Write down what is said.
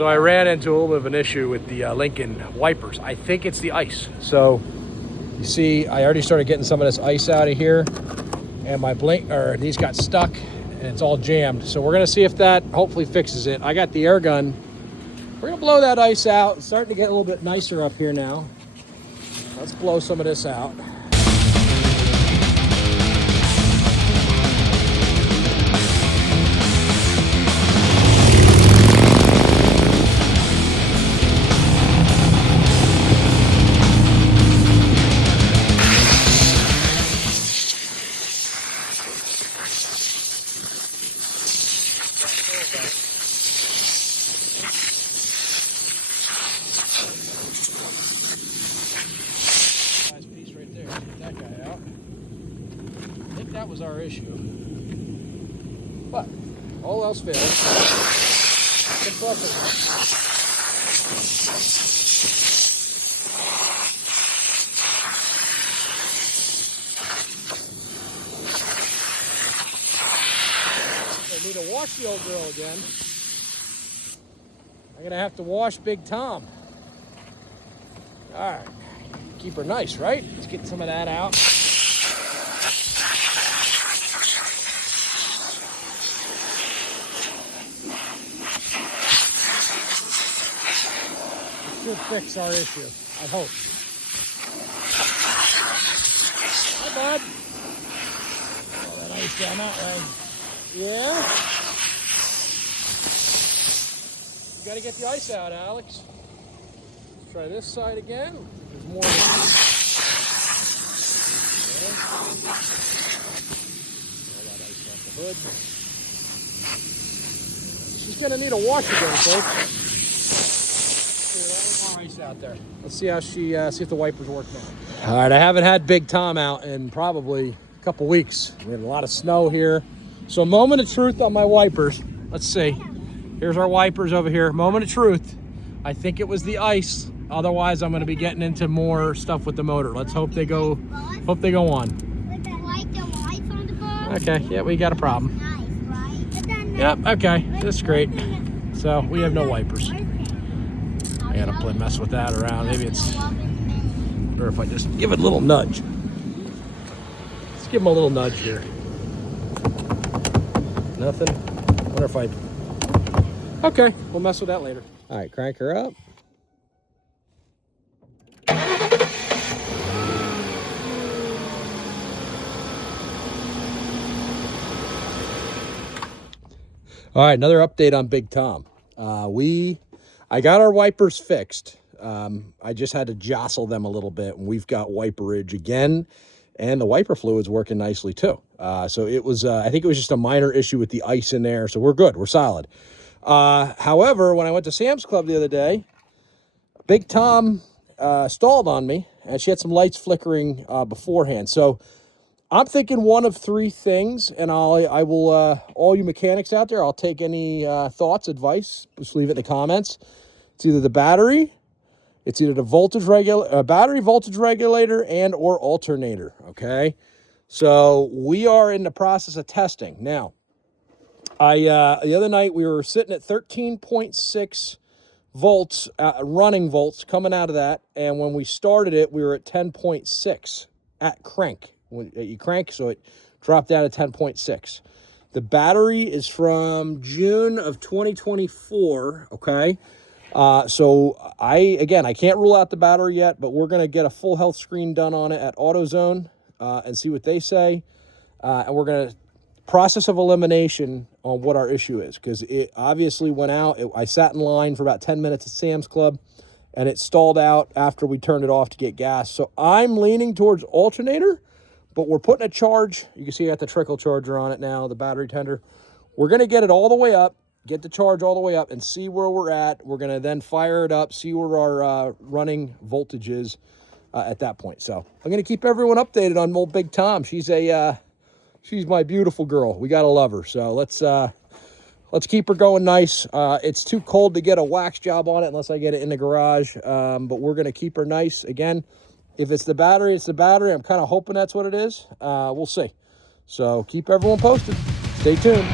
So I ran into a little bit of an issue with the Lincoln wipers. I think it's the ice. So you see, I already started getting some of this ice out of here, and my these got stuck, and it's all jammed. So we're gonna see if that hopefully fixes it. I got the air gun. We're gonna blow that ice out. It's starting to get a little bit nicer up here now. Let's blow some of this out. That was our issue. But all else failed. I need to wash the old girl again. I'm gonna have to wash Big Tom. All right, keep her nice, right? Let's get some of that out. Should fix our issue, I hope. Hi, bud. Oh, that ice down that way. Yeah? You gotta get the ice out, Alex. Let's try this side again. There's more. Okay. All that ice off the hood. She's gonna need a wash again, folks. Out there. Let's see how see if the wipers work now. All right, I haven't had Big Tom out in probably a couple weeks. We had a lot of snow here. So moment of truth on my wipers. Let's see. Here's our wipers over here. Moment of truth. I think it was the ice. Otherwise, I'm going to be getting into more stuff with the motor. Let's hope they go on. Okay, yeah, we got a problem. Yep, okay, that's great. So we have no wipers. I gotta mess with that around. Maybe it's better if I just give it a little nudge. Let's give him a little nudge here. Nothing. Wonder if I. Okay, we'll mess with that later. All right, crank her up. All right, another update on Big Tom. I got our wipers fixed. I just had to jostle them a little bit, and we've got wiperage again, and the wiper fluid's working nicely too. So it was, I think it was just a minor issue with the ice in there, so we're good, we're solid. However, when I went to Sam's Club the other day, Big Tom stalled on me, and she had some lights flickering beforehand. So I'm thinking one of three things, and I will, all you mechanics out there, I'll take any thoughts, advice, just leave it in the comments. It's either the battery, it's either the battery voltage regulator and or alternator, okay? So we are in the process of testing. Now, the other night we were sitting at 13.6 volts, running volts coming out of that, and when we started it, we were at 10.6 at crank. When you crank, so it dropped down to 10.6. The battery is from June of 2024, okay? So I can't rule out the battery yet, but we're going to get a full health screen done on it at AutoZone and see what they say. And we're going to process of elimination on what our issue is, because it obviously went out. I sat in line for about 10 minutes at Sam's Club, and it stalled out after we turned it off to get gas. So I'm leaning towards alternator, but we're putting a charge. You can see I got the trickle charger on it now, the battery tender. We're going to get it all the way up, get the charge all the way up, and see where we're at. We're going to then fire it up, see where our running voltage is at that point. So I'm going to keep everyone updated on old Big Tom. She's my beautiful girl. We got to love her. So let's keep her going nice. It's too cold to get a wax job on it unless I get it in the garage. But we're going to keep her nice. Again, if it's the battery, it's the battery. I'm kind of hoping that's what it is. We'll see. So keep everyone posted. Stay tuned.